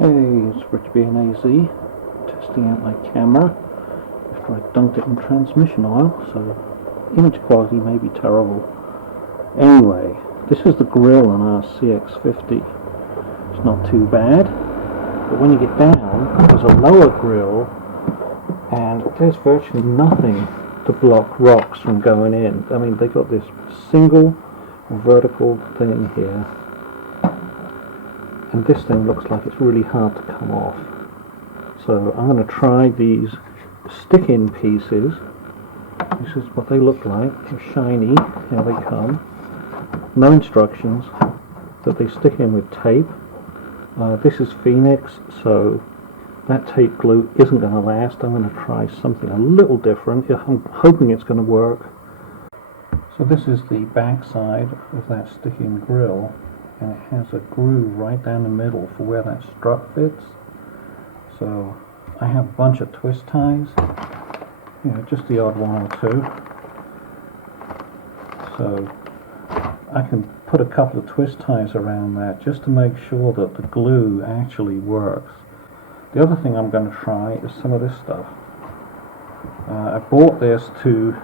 Hey, it's Rich B&AZ, testing out my camera after I dunked it in transmission oil, so image quality may be terrible. Anyway, this is the grill on our CX50. It's not too bad, but when you get down, there's a lower grill and there's virtually nothing to block rocks from going in. I mean, they've got this single vertical thing here. And this thing looks like it's really hard to come off. So I'm going to try these stick-in pieces. This is what they look like. They're shiny. Here they come. No instructions, but they stick in with tape. This is Phoenix, so that tape glue isn't going to last. I'm going to try something a little different. I'm hoping it's going to work. So this is the back side of that stick-in grill. And it has a groove right down the middle for where that strut fits. So I have a bunch of twist ties, just the odd one or two. So I can put a couple of twist ties around that just to make sure that the glue actually works. The other thing I'm going to try is some of this stuff. I bought this to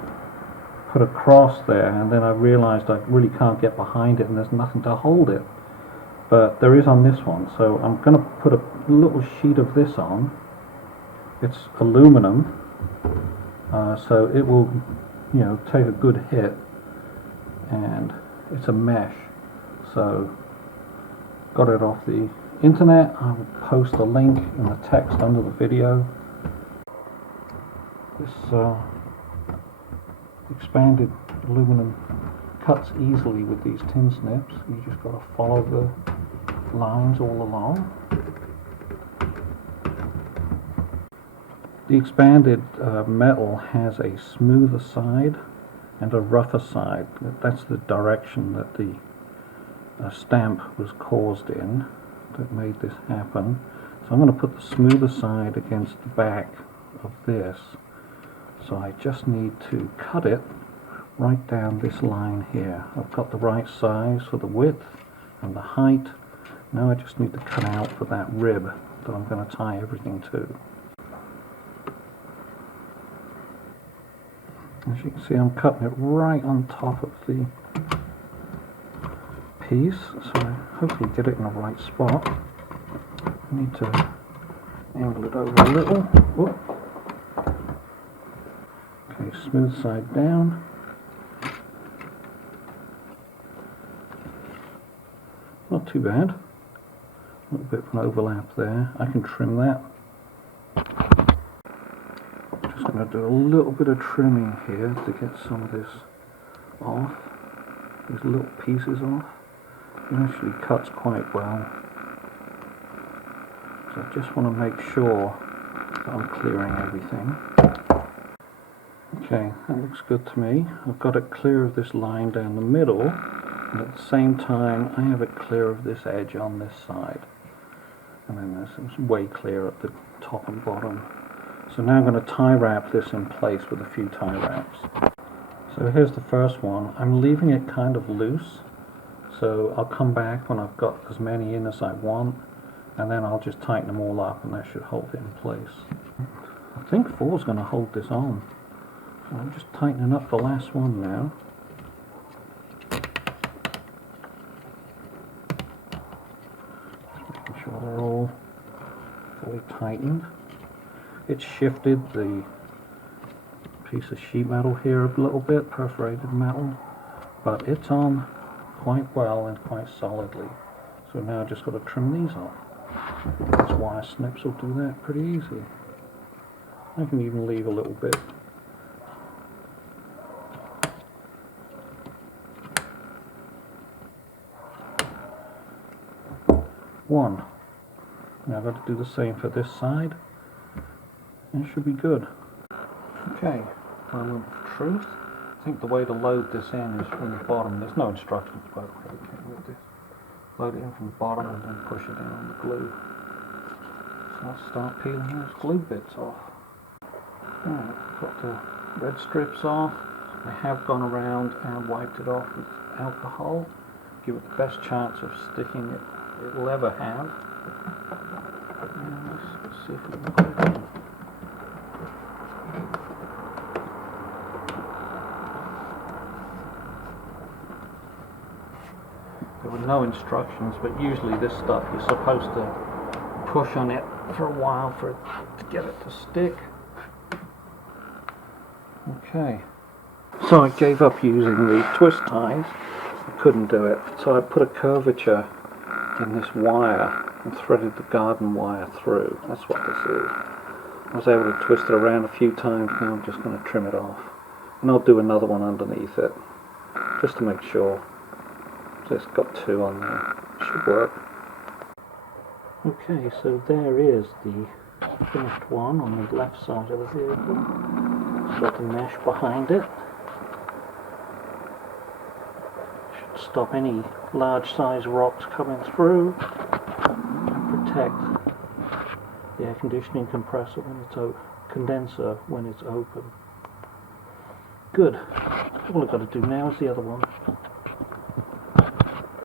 put a cross there, and then I realized I really can't get behind it and there's nothing to hold it, but there is on this one. So I'm going to put a little sheet of this on. It's aluminum, so it will take a good hit, and it's a mesh, so got it off the internet. I will post a link in the text under the video. This expanded aluminum cuts easily with these tin snips. You just got to follow the lines all along. The expanded metal has a smoother side and a rougher side. That's the direction that the stamp was caused in that made this happen. So I'm going to put the smoother side against the back of this. So I just need to cut it right down this line here. I've got the right size for the width and the height. Now I just need to cut out for that rib that I'm going to tie everything to. As you can see, I'm cutting it right on top of the piece, so I hopefully get it in the right spot. I need to angle it over a little. Whoop. Okay, smooth side down. Not too bad. A little bit of an overlap there. I can trim that. Just going to do a little bit of trimming here to get some of this off. These little pieces off. It actually cuts quite well. So I just want to make sure that I'm clearing everything. Okay, that looks good to me. I've got it clear of this line down the middle, and at the same time I have it clear of this edge on this side. And then it's way clear at the top and bottom. So now I'm going to tie wrap this in place with a few tie wraps. So here's the first one. I'm leaving it kind of loose, so I'll come back when I've got as many in as I want, and then I'll just tighten them all up and that should hold it in place. I think 4 is going to hold this on. So I'm just tightening up the last one now. Just making sure they're all fully tightened. It's shifted the piece of sheet metal here a little bit, perforated metal, but it's on quite well and quite solidly. So now I've just got to trim these off. These wire snips will do that pretty easy. I can even leave a little bit. One. Now I've got to do the same for this side, and it should be good. Okay, moment of truth. I think the way to load this in is from the bottom. There's no instructions, by the way. You can't with this. Load it in from the bottom and then push it in on the glue. So I'll start peeling those glue bits off. Alright, got the red strips off. I have gone around and wiped it off with alcohol. Give it the best chance of sticking it will ever have. see if we can put it in. There were no instructions, but usually this stuff you're supposed to push on it for a while for it to get it to stick. Okay, so I gave up using the twist ties. I couldn't do it, so I put a curvature in this wire and threaded the garden wire through. That's what this is. I was able to twist it around a few times. Now I'm just going to trim it off, and I'll do another one underneath it just to make sure. So it's got two on there. Should work. Okay, so there is the finished one on the left side of the vehicle. It's got the mesh behind it. Should stop any large size rocks coming through and protect the air conditioning compressor when it's condenser when it's open. Good. All I've got to do now is the other one.